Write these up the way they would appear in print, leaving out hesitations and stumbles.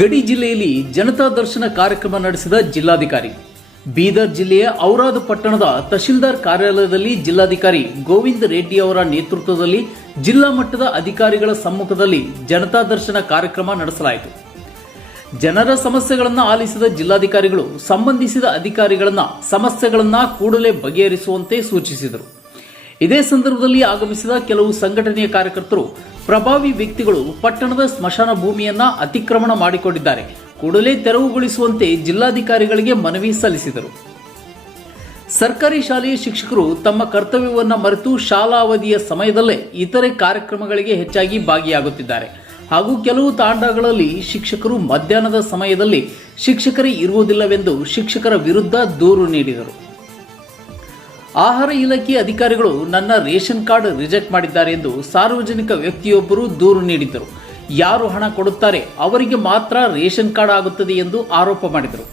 ಗಡಿ ಜಿಲ್ಲೆಯಲ್ಲಿ ಜನತಾ ದರ್ಶನ ಕಾರ್ಯಕ್ರಮ ನಡೆಸಿದ ಜಿಲ್ಲಾಧಿಕಾರಿ. ಬೀದರ್ ಜಿಲ್ಲೆಯ ಔರಾದ್ ಪಟ್ಟಣದ ತಹಶೀಲ್ದಾರ್ ಕಾರ್ಯಾಲಯದಲ್ಲಿ ಜಿಲ್ಲಾಧಿಕಾರಿ ಗೋವಿಂದ ರೆಡ್ಡಿ ಅವರ ನೇತೃತ್ವದಲ್ಲಿ ಜಿಲ್ಲಾ ಮಟ್ಟದ ಅಧಿಕಾರಿಗಳ ಸಮ್ಮುಖದಲ್ಲಿ ಜನತಾ ದರ್ಶನ ಕಾರ್ಯಕ್ರಮ ನಡೆಸಲಾಯಿತು. ಜನರ ಸಮಸ್ಯೆಗಳನ್ನು ಆಲಿಸಿದ ಜಿಲ್ಲಾಧಿಕಾರಿಗಳು ಸಂಬಂಧಿಸಿದ ಅಧಿಕಾರಿಗಳನ್ನ ಸಮಸ್ಯೆಗಳನ್ನು ಕೂಡಲೇ ಬಗೆಹರಿಸುವಂತೆ ಸೂಚಿಸಿದರು. ಇದೇ ಸಂದರ್ಭದಲ್ಲಿ ಆಗಮಿಸಿದ ಕೆಲವು ಸಂಘಟನೆಯ ಕಾರ್ಯಕರ್ತರು ಪ್ರಭಾವಿ ವ್ಯಕ್ತಿಗಳು ಪಟ್ಟಣದ ಸ್ಮಶಾನ ಭೂಮಿಯನ್ನ ಅತಿಕ್ರಮಣ ಮಾಡಿಕೊಂಡಿದ್ದಾರೆ, ಕೂಡಲೇ ತೆರವುಗೊಳಿಸುವಂತೆ ಜಿಲ್ಲಾಧಿಕಾರಿಗಳಿಗೆ ಮನವಿ ಸಲ್ಲಿಸಿದರು. ಸರ್ಕಾರಿ ಶಾಲೆಯ ಶಿಕ್ಷಕರು ತಮ್ಮ ಕರ್ತವ್ಯವನ್ನು ಮರೆತು ಶಾಲಾ ಅವಧಿಯ ಸಮಯದಲ್ಲೇ ಇತರೆ ಕಾರ್ಯಕ್ರಮಗಳಿಗೆ ಹೆಚ್ಚಾಗಿ ಭಾಗಿಯಾಗುತ್ತಿದ್ದಾರೆ ಹಾಗೂ ಕೆಲವು ತಾಂಡಗಳಲ್ಲಿ ಶಿಕ್ಷಕರು ಮಧ್ಯಾಹ್ನದ ಸಮಯದಲ್ಲಿ ಶಿಕ್ಷಕರೇ ಇರುವುದಿಲ್ಲವೆಂದು ಶಿಕ್ಷಕರ ವಿರುದ್ಧ ದೂರು ನೀಡಿದರು. ಆಹಾರ ಇಲಾಖೆ ಅಧಿಕಾರಿಗಳು ನನ್ನ ರೇಷನ್ ಕಾರ್ಡ್ ರಿಜೆಕ್ಟ್ ಮಾಡಿದ್ದಾರೆ ಎಂದು ಸಾರ್ವಜನಿಕ ವ್ಯಕ್ತಿಯೊಬ್ಬರು ದೂರು ನೀಡಿದ್ದರು. ಯಾರು ಹಣ ಕೊಡುತ್ತಾರೆ ಅವರಿಗೆ ಮಾತ್ರ ರೇಷನ್ ಕಾರ್ಡ್ ಆಗುತ್ತದೆ ಎಂದು ಆರೋಪ ಮಾಡಿದರು.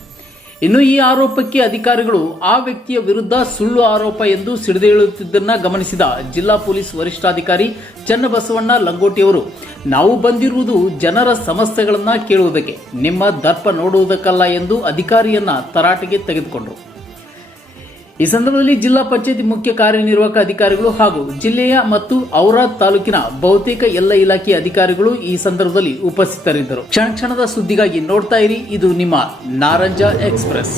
ಇನ್ನು ಈ ಆರೋಪಕ್ಕೆ ಅಧಿಕಾರಿಗಳು ಆ ವ್ಯಕ್ತಿಯ ವಿರುದ್ಧ ಸುಳ್ಳು ಆರೋಪ ಎಂದು ಸಿಡಿದೇಳುತ್ತಿದ್ದನ್ನ ಗಮನಿಸಿದ ಜಿಲ್ಲಾ ಪೊಲೀಸ್ ವರಿಷ್ಠಾಧಿಕಾರಿ ಚನ್ನಬಸವಣ್ಣ ಲಂಗೋಟಿಯವರು, ನಾವು ಬಂದಿರುವುದು ಜನರ ಸಮಸ್ಯೆಗಳನ್ನ ಕೇಳುವುದಕ್ಕೆ, ನಿಮ್ಮ ದರ್ಪ ನೋಡುವುದಕ್ಕಲ್ಲ ಎಂದು ಅಧಿಕಾರಿಯನ್ನ ತರಾಟೆಗೆ ತೆಗೆದುಕೊಂಡರು. ಈ ಸಂದರ್ಭದಲ್ಲಿ ಜಿಲ್ಲಾ ಪಂಚಾಯತಿ ಮುಖ್ಯ ಕಾರ್ಯನಿರ್ವಾಹಕ ಅಧಿಕಾರಿಗಳು ಹಾಗೂ ಜಿಲ್ಲೆಯ ಮತ್ತು ಔರಾದ್ ತಾಲೂಕಿನ ಬಹುತೇಕ ಎಲ್ಲ ಇಲಾಖೆಯ ಅಧಿಕಾರಿಗಳು ಈ ಸಂದರ್ಭದಲ್ಲಿ ಉಪಸ್ಥಿತರಿದ್ದರು. ಕ್ಷಣದ ಸುದ್ದಿಗಾಗಿ ನೋಡ್ತಾ ಇರಿ, ಇದು ನಿಮ್ಮ ನಾರಂಜ ಎಕ್ಸ್ಪ್ರೆಸ್.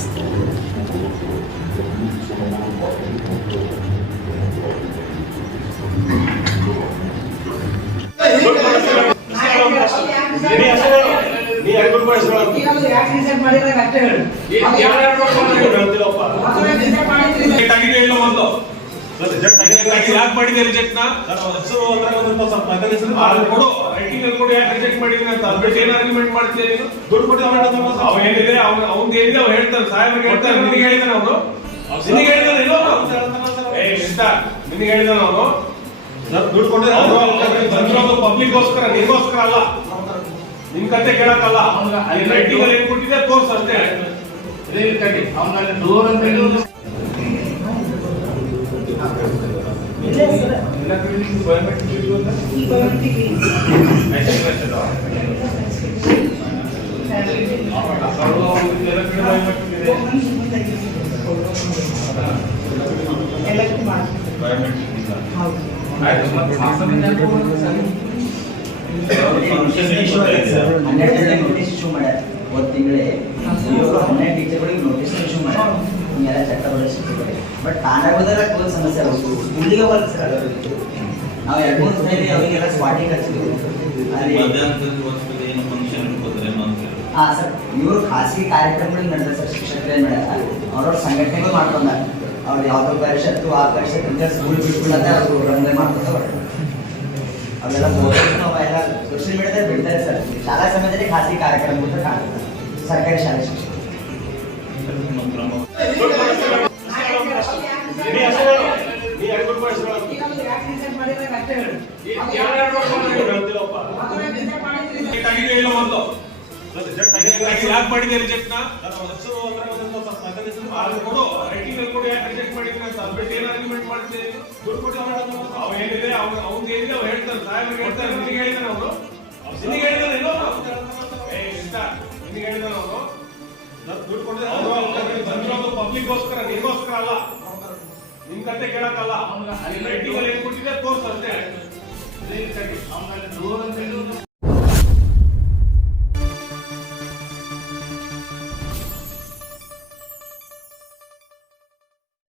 ಪಬ್ಲಿಕ್ಗೋಸ್ಕರ ನಿಗೋಸ್ಕರ ಅಲ್ಲ, ನಿಮ್ ಕತೆ ಕೇಳಕ್ಕಲ್ಲ. ರೈಟಿಂಗ್ ಏನ್ ಕೊಟ್ಟಿದೆ ಕೋರ್ಸ್ ಅಷ್ಟೇ. ನೋಟಿಸ್ ಇಶ್ಯೂ ಮಾಡ್ಯಾರ. ಒಂದು ತಿಂಗಳೇ 12 ಟೀಚರ್ಗಳಿಗೆ ನೋಟಿಸ್ ಇಶ್ಯೂ ಮಾಡ್ಯಾರ. ಹಿಂಗೆಲ್ಲ ಚಟ್ಟ ಬಡಿಸ್ತಿದ್ದಾರೆ. ಬಟ್ ತಾನಾಗೋದೆಲ್ಲ ಕೋಲ್ ಸಮಸ್ಯೆ ಆಗುತ್ತೆ. ಸ್ಕೂಲಿಗೆ ಬರ್ತದೆ ಸರ್. ನಾವು 2-3 ಸಲ ಅವರಿಗೆಲ್ಲ ಸ್ಪಾಟಿಂಗ್ ಹಚ್ಚಿದ್ವಿ. ಹಾಂ ಸರ್, ಇವರು ಖಾಸಗಿ ಕಾರ್ಯಕ್ರಮಗಳಿಗೆ ನಡೆದ ಸರ್. ಶಿಕ್ಷಕರೇ ಮಾಡ್ಯಾರ, ಅವ್ರವ್ರ ಸಂಘಟನೆಗಳು ಮಾಡ್ಕೊಂಡಾರ. ಅವ್ರು ಯಾವುದೋ ಪರಿಷತ್ತು ಆ ಪರಿಷತ್ ಸ್ಕೂಲ್ ಬಿಟ್ಬಿಡತ್ತೆ, ಅವರು ರಂಗನೆ ಮಾಡ್ಕೊತಾರೆ. ಅವೆಲ್ಲ ಎಲ್ಲ ಸೋಷಿಯಲ್ ಮೀಡಿಯಾದಲ್ಲಿ ಬಿಡ್ತಾರೆ ಸರ್. ಶಾಲಾ ಸಮಯದಲ್ಲಿ ಖಾಸಗಿ ಕಾರ್ಯಕ್ರಮ ಕಾಣುತ್ತೆ ಸರ್ಕಾರಿ ಶಾಲೆ ಶಿಕ್ಷಕ. ಪಬ್ಲಿಕ್ಗೋಸ್ಕರ ನಿಗೋಸ್ಕರ ಅಲ್ಲ, ನಿಮ್ ಕತೆ ಕೇಳಕ್ಕಲ್ಲ. ರೈಟಿಂಗ್ ಏನ್ ಕೊಟ್ಟಿದೆ